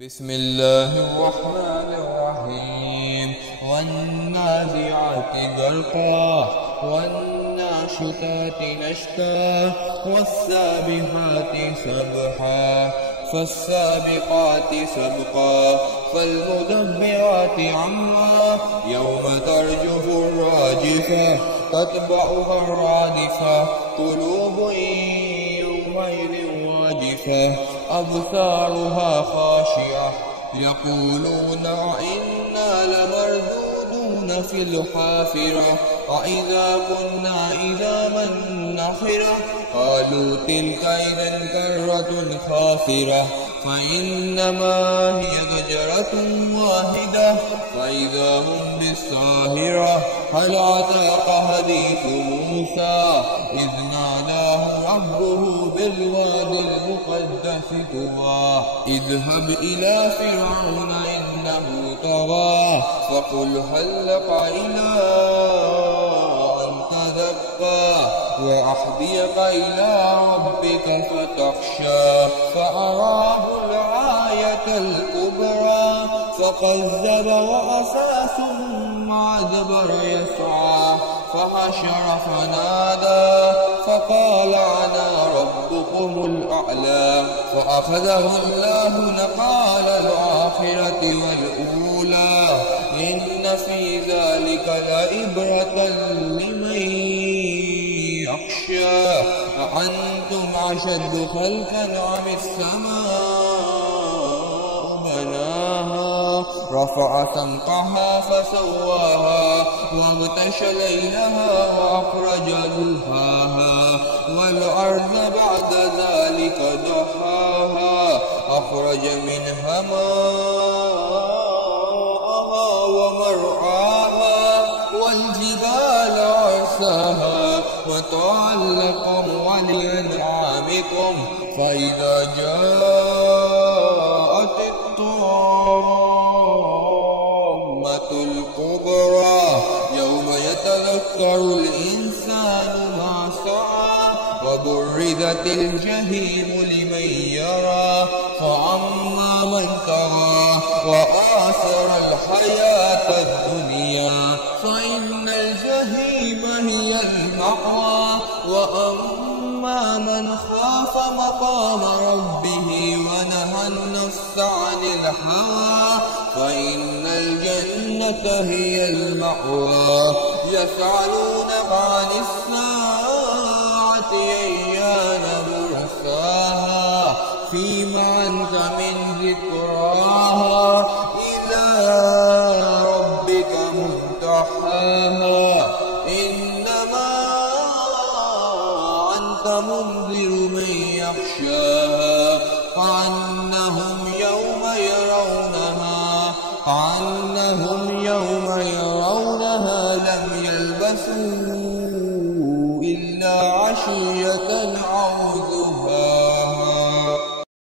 بسم الله الرحمن الرحيم والنازعات غرقا والناشطات نشطا والسابحات سبحا فالسابقات سبقا فالمدبرات عما يوم ترجف الراجفة تتبعها الرادفة قلوب يومئذ واجفة أبصارها خاشعة يقولون أئنا لمردودون في الحافرة أئذا كنا عظاما نخرة قالوا تلك إذا كرة خاسرة فإنما هي زجرة واحدة فإذا هم بالساهرة هل أتاك حديث موسى إذ ناداه ربه بالوادي المقدس طوى اذهب إلى فرعون إنه طغى فقل هل لك إلى أن تزكى وأهديك إلى ربك فتخشى فأراه الآية الكبرى فكذب وعصى ثم أدبر يسعى فحشر فنادى فقال أنا ربكم الأعلى فأخذه الله نكال الآخرة والأولى إن في ذلك لعبرة لمن يخشى أأنتم أشد خلقا أم السماء بناها رفع سمكها فسواها واغطش ليلها وأخرج ضحاها والأرض بعد ذلك دحاها أخرج منها ماءها ومرعاها والجبال أرساها متاعا لكم ولأنعامكم فإذا جاءت الطامة الكبرى يوم يتذكر الإنسان ما سعى وبرزت الجحيم لمن يرى فأما من طغى وآثر الحياة الدنيا فإن الجحيم هي المأوى وأما من خاف مقام ربه ونهى النفس عن الهوى فإن الجنة هي المأوى يسألونك عن الساعة أيان مرساها فيما أنت من ذكراها إلى ربك منتهاها إنما أنت منذر من يخشاها كأنهم يوم يرونها لم يلبثوا إلا عشية